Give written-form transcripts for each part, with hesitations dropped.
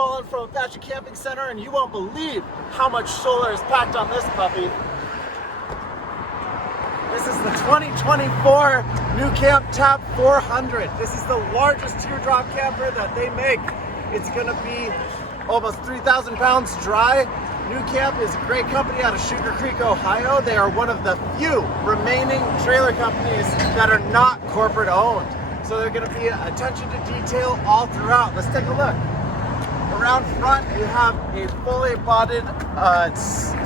Colin from Apache Camping Center, and you won't believe how much solar is packed on this puppy. This is the 2024 nuCamp Tab 400. This is the largest teardrop camper that they make. It's gonna be almost 3,000 pounds dry. nuCamp is a great company out of Sugar Creek, Ohio. They are one of the few remaining trailer companies that are not corporate owned. So they're gonna be attention to detail all throughout. Let's take a look. Around front, you have a fully bodied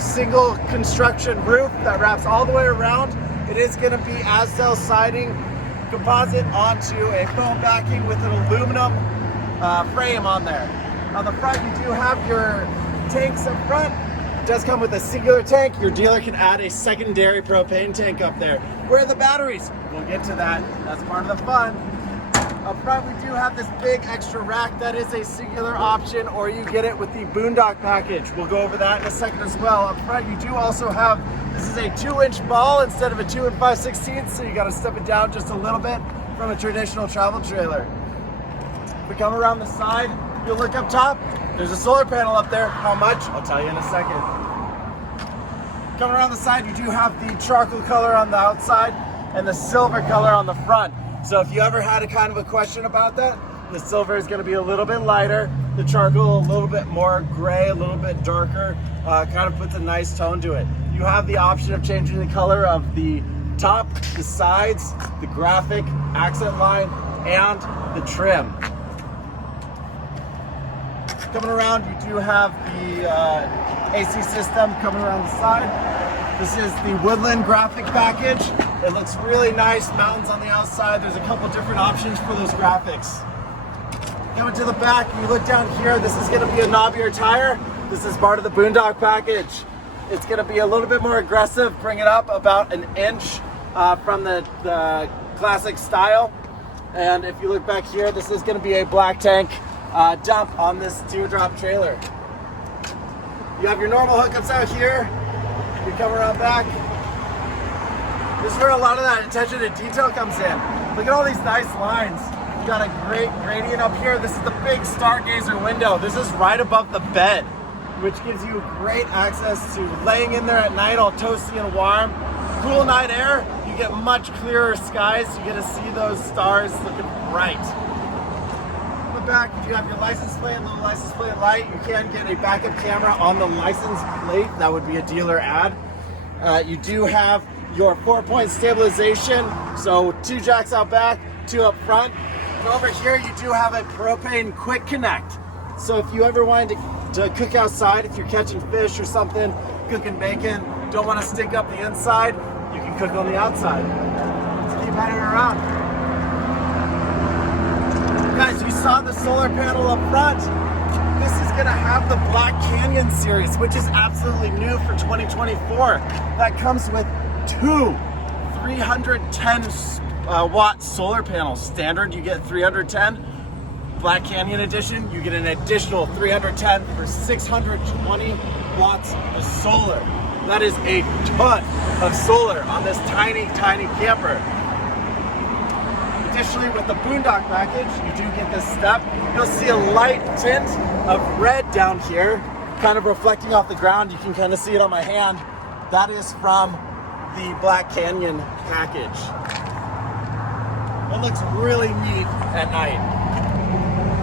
single construction roof that wraps all the way around. It is gonna be Azdel siding composite onto a foam backing with an aluminum frame on there. On the front, you do have your tanks up front. It does come with a singular tank. Your dealer can add a secondary propane tank up there. Where are the batteries? We'll get to that. That's part of the fun. Up front, we do have this big extra rack. That is a singular option, or you get it with the Boondock package. We'll go over that in a second as well. Up front, you do also have, this is a 2-inch ball instead of a 2 5/16, so you gotta step it down just a little bit from a traditional travel trailer. If we come around the side, you'll look up top, there's a solar panel up there. How much? I'll tell you in a second. Coming around the side, you do have the charcoal color on the outside and the silver color on the front. So if you ever had a kind of a question about that, the silver is gonna be a little bit lighter, the charcoal a little bit more gray, a little bit darker, kind of puts a nice tone to it. You have the option of changing the color of the top, the sides, the graphic, accent line, and the trim. Coming around, you do have the AC system coming around the side. This is the Woodland graphic package. It looks really nice, mountains on the outside. There's a couple different options for those graphics. Coming to the back, you look down here, this is gonna be a knobbier tire. This is part of the Boondock package. It's gonna be a little bit more aggressive, bring it up about an inch from the classic style. And if you look back here, this is gonna be a black tank dump on this teardrop trailer. You have your normal hookups out here. You come around back. This is where a lot of that attention to detail comes in. Look at all these nice lines. You got a great gradient up here. This is the big stargazer window. This is right above the bed, which gives you great access to laying in there at night all toasty and warm. Cool night air, you get much clearer skies. You get to see those stars looking bright. On the back, if you have your license plate, little license plate light, you can get a backup camera on the license plate. That would be a dealer ad. You do have your 4-point stabilization, so 2 jacks out back, 2 up front. And over here, you do have a propane quick connect. So if you ever wanted to cook outside, if you're catching fish or something, cooking bacon, don't want to stick up the inside, you can cook on the outside. Let's keep heading around. Guys, you saw the solar panel up front. This is gonna have the Black Canyon series, which is absolutely new for 2024. That comes with 2 310 watt solar panels. Standard, you get 310. Black Canyon edition, you get an additional 310 for 620 watts of solar. That is a ton of solar on this tiny, tiny camper. Additionally, with the Boondock package, you do get this step. You'll see a light tint of red down here, kind of reflecting off the ground. You can kind of see it on my hand. That is from the Black Canyon package. It looks really neat at night.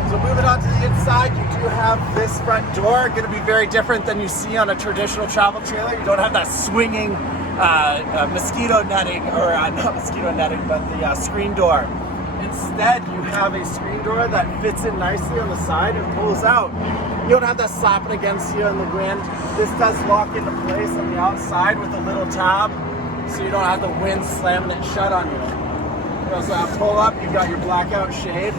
So moving on to the inside, you do have this front door. Going to be very different than you see on a traditional travel trailer. You don't have that swinging mosquito netting, or not mosquito netting, but the screen door. Instead, you have a screen door that fits in nicely on the side and pulls out. You don't have that slapping against you in the wind. This does lock into place on the outside with a little tab, so you don't have the wind slamming it shut on you. You also have pull up, you've got your blackout shade,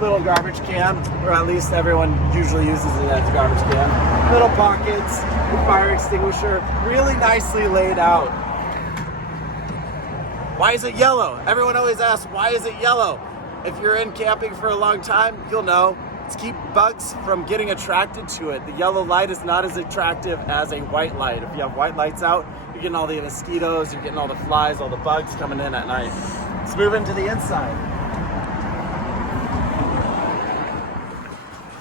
little garbage can, or at least everyone usually uses it as a garbage can. Little pockets, your fire extinguisher, really nicely laid out. Why is it yellow? Everyone always asks, why is it yellow? If you're in camping for a long time, you'll know. It's keep bugs from getting attracted to it. The yellow light is not as attractive as a white light. If you have white lights out, you're getting all the mosquitoes, you're getting all the flies, all the bugs coming in at night. Let's move into the inside.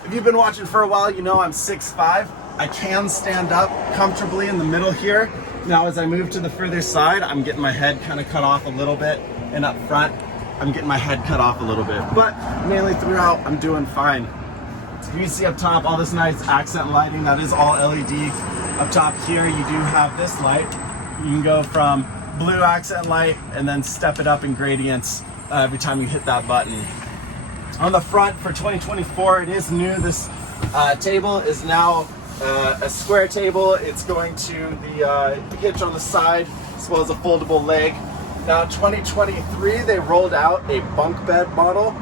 If If you've been watching for a while, you know I'm 6'5". I can stand up comfortably in the middle here. Now as I move to the further side, I'm getting my head kind of cut off a little bit, and up front, I'm getting my head cut off a little bit. But mainly throughout, I'm doing fine. You can see up top all this nice accent lighting. That is all LED. Up top here, you do have this light. You can go from blue accent light and then step it up in gradients every time you hit that button. On the front for 2024, it is new. This table is now a square table. It's going to the hitch on the side as well as a foldable leg. Now 2023, they rolled out a bunk bed model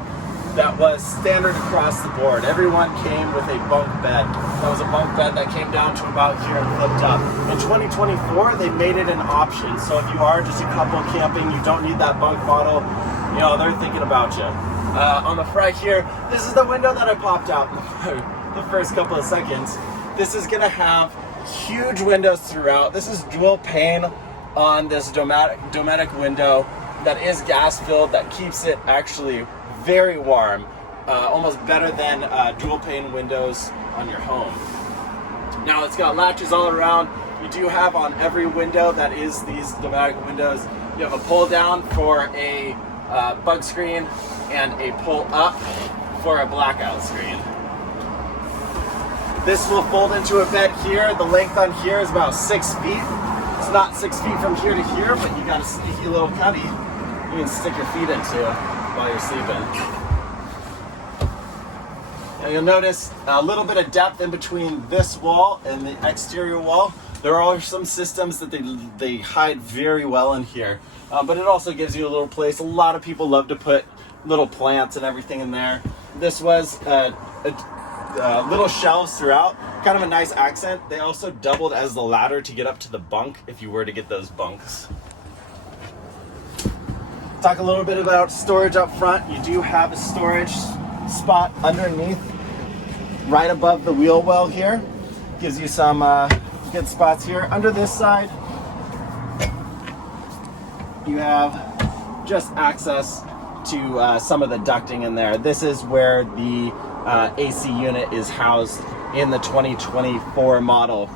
that was standard across the board. Everyone came with a bunk bed. That was a bunk bed that came down to about here and flipped up. In 2024, they made it an option. So if you are just a couple camping, you don't need that bunk model, you know, they're thinking about you. On the front here, this is the window that I popped out the first couple of seconds. This is gonna have huge windows throughout. This is dual pane on this dometic window that is gas filled, that keeps it actually very warm, almost better than dual pane windows on your home. Now it's got latches all around. You do have on every window that is these dometic windows, you have a pull down for a bug screen and a pull up for a blackout screen. This will fold into a bed here. The length on here is about 6 feet. It's not 6 feet from here to here, but you got a sneaky little cubby you can stick your feet into while you're sleeping. Now you'll notice a little bit of depth in between this wall and the exterior wall. There are some systems that they hide very well in here, but it also gives you a little place. A lot of people love to put little plants and everything in there. This was little shelves throughout, kind of a nice accent. They also doubled as the ladder to get up to the bunk if you were to get those bunks. Talk a little bit about storage up front. You do have a storage spot underneath, right above the wheel well here. Gives you some good spots here. Under this side, you have just access to some of the ducting in there. This is where the AC unit is housed in the 2024 model.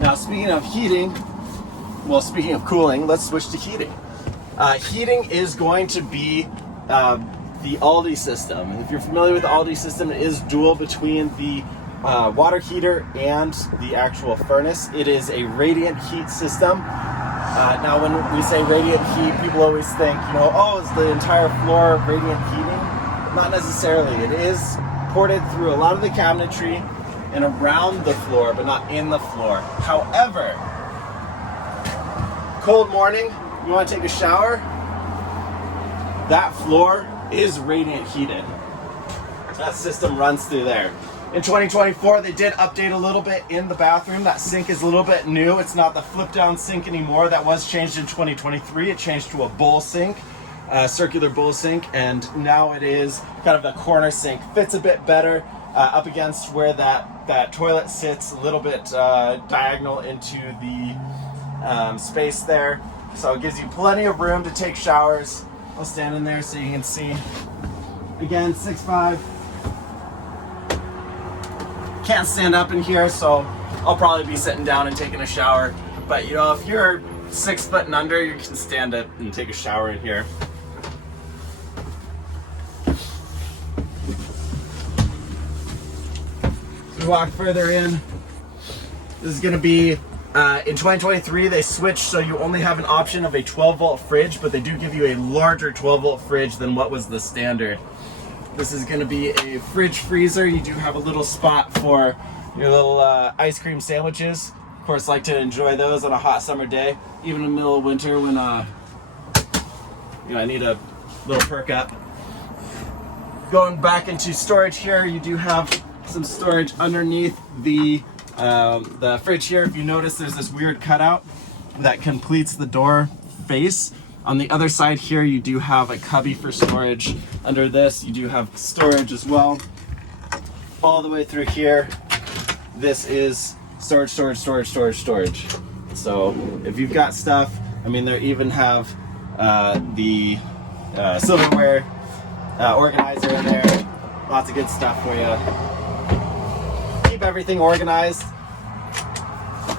Now speaking of heating, well, speaking of cooling, let's switch to heating. Heating is going to be the Aldi system. If you're familiar with the Aldi system, it is dual between the water heater and the actual furnace. It is a radiant heat system. Now when we say radiant heat, people always think, you know, oh, is the entire floor radiant heating? Not necessarily. It is ported through a lot of the cabinetry and around the floor, but not in the floor. However, cold morning, you want to take a shower, that floor is radiant heated. That system runs through there. In 2024, they did update a little bit in the bathroom. That sink is a little bit new. It's not the flip down sink anymore. That was changed in 2023. It changed to a bowl sink, circular bowl sink, and now it is kind of the corner sink. Fits a bit better up against where that toilet sits, a little bit diagonal into the space there. So it gives you plenty of room to take showers. I'll stand in there so you can see. Again, 6'5". Can't stand up in here, so I'll probably be sitting down and taking a shower. But you know, if you're 6 foot and under, you can stand up and take a shower in here. So we walk further in. This is gonna be, in 2023, they switched so you only have an option of a 12-volt fridge, but they do give you a larger 12-volt fridge than what was the standard. This is going to be a fridge freezer. You do have a little spot for your little ice cream sandwiches. Of course, like to enjoy those on a hot summer day, even in the middle of winter when you know, I need a little perk up. Going back into storage here, you do have some storage underneath the fridge here. If you notice, there's this weird cutout that completes the door face. On the other side here, you do have a cubby for storage. Under this, you do have storage as well. All the way through here, this is storage. So if you've got stuff, I mean, they even have the silverware organizer in there. Lots of good stuff for you. Keep everything organized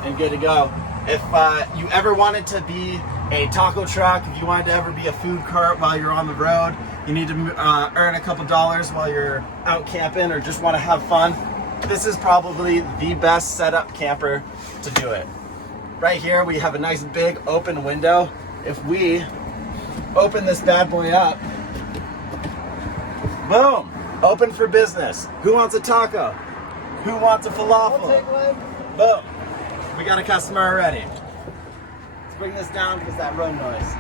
and good to go. If you ever wanted to be a taco truck, if you wanted to ever be a food cart while you're on the road, you need to earn a couple dollars while you're out camping or just want to have fun, this is probably the best setup camper to do it. Right here we have a nice big open window. If we open this bad boy up, boom, open for business. Who wants a taco? Who wants a falafel? I'll take one. Boom, we got a customer already. Let's bring this down because that road noise.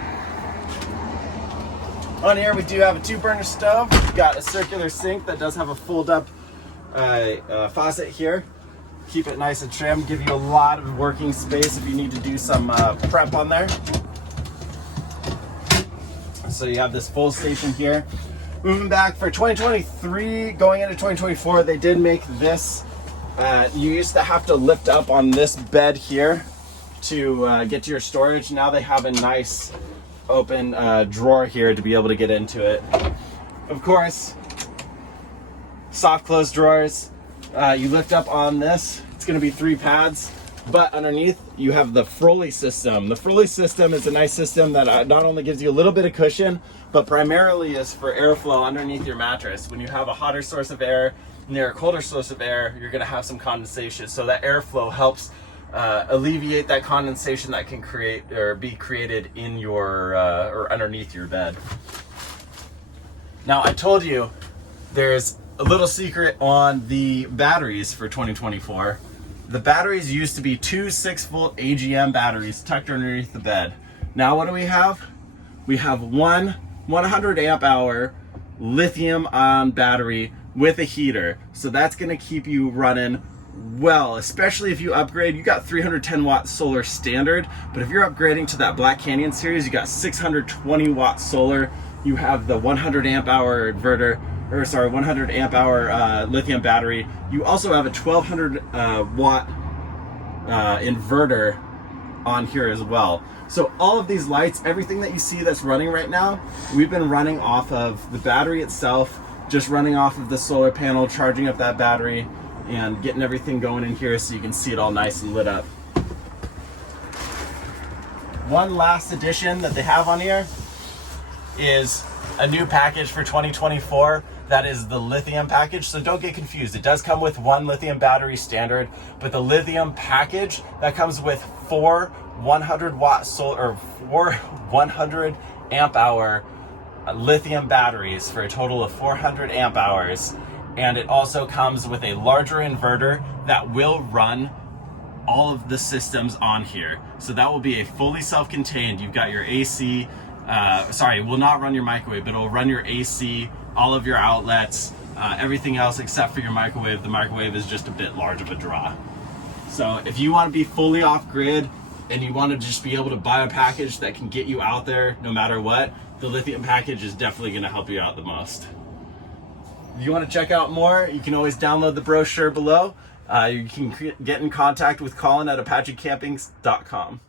On here we do have a 2-burner stove. We've got a circular sink that does have a fold up faucet here. Keep it nice and trim, give you a lot of working space if you need to do some prep on there. So you have this full station here. Moving back for 2023, going into 2024, they did make this. You used to have to lift up on this bed here to get to your storage. Now they have a nice open drawer here to be able to get into it. Of course, soft close drawers. You lift up on this, it's going to be 3 pads, but underneath you have the Froley system. The Froley system is a nice system that not only gives you a little bit of cushion, but primarily is for airflow underneath your mattress. When you have a hotter source of air near a colder source of air, you're going to have some condensation. So that airflow helps alleviate that condensation that can create or be created in your or underneath your bed. Now I told you there's a little secret on the batteries for 2024. The batteries used to be 2 6-volt AGM batteries tucked underneath the bed. Now what do we have? We have one 100 amp hour lithium ion battery with a heater. So that's gonna keep you running well, especially if you upgrade. You got 310 watt solar standard, but if you're upgrading to that Black Canyon series, you got 620 watt solar. You have the 100 amp hour inverter, or sorry, 100 amp hour lithium battery. You also have a 1200 watt inverter on here as well. So all of these lights, everything that you see that's running right now, we've been running off of the battery itself, just running off of the solar panel, charging up that battery and getting everything going in here so you can see it all nice and lit up. One last addition that they have on here is a new package for 2024. That is the lithium package. So don't get confused. It does come with 1 lithium battery standard, but the lithium package that comes with 4 100 watt solar or 4 100 amp hour lithium batteries for a total of 400 amp hours. And it also comes with a larger inverter that will run all of the systems on here. So that will be a fully self-contained. You've got your AC, it will not run your microwave, but it'll run your AC, all of your outlets, everything else except for your microwave. The microwave is just a bit large of a draw. So if you want to be fully off grid and you want to just be able to buy a package that can get you out there no matter what, the lithium package is definitely going to help you out the most. If you want to check out more, you can always download the brochure below. You can get in contact with Colin at apachecampings.com.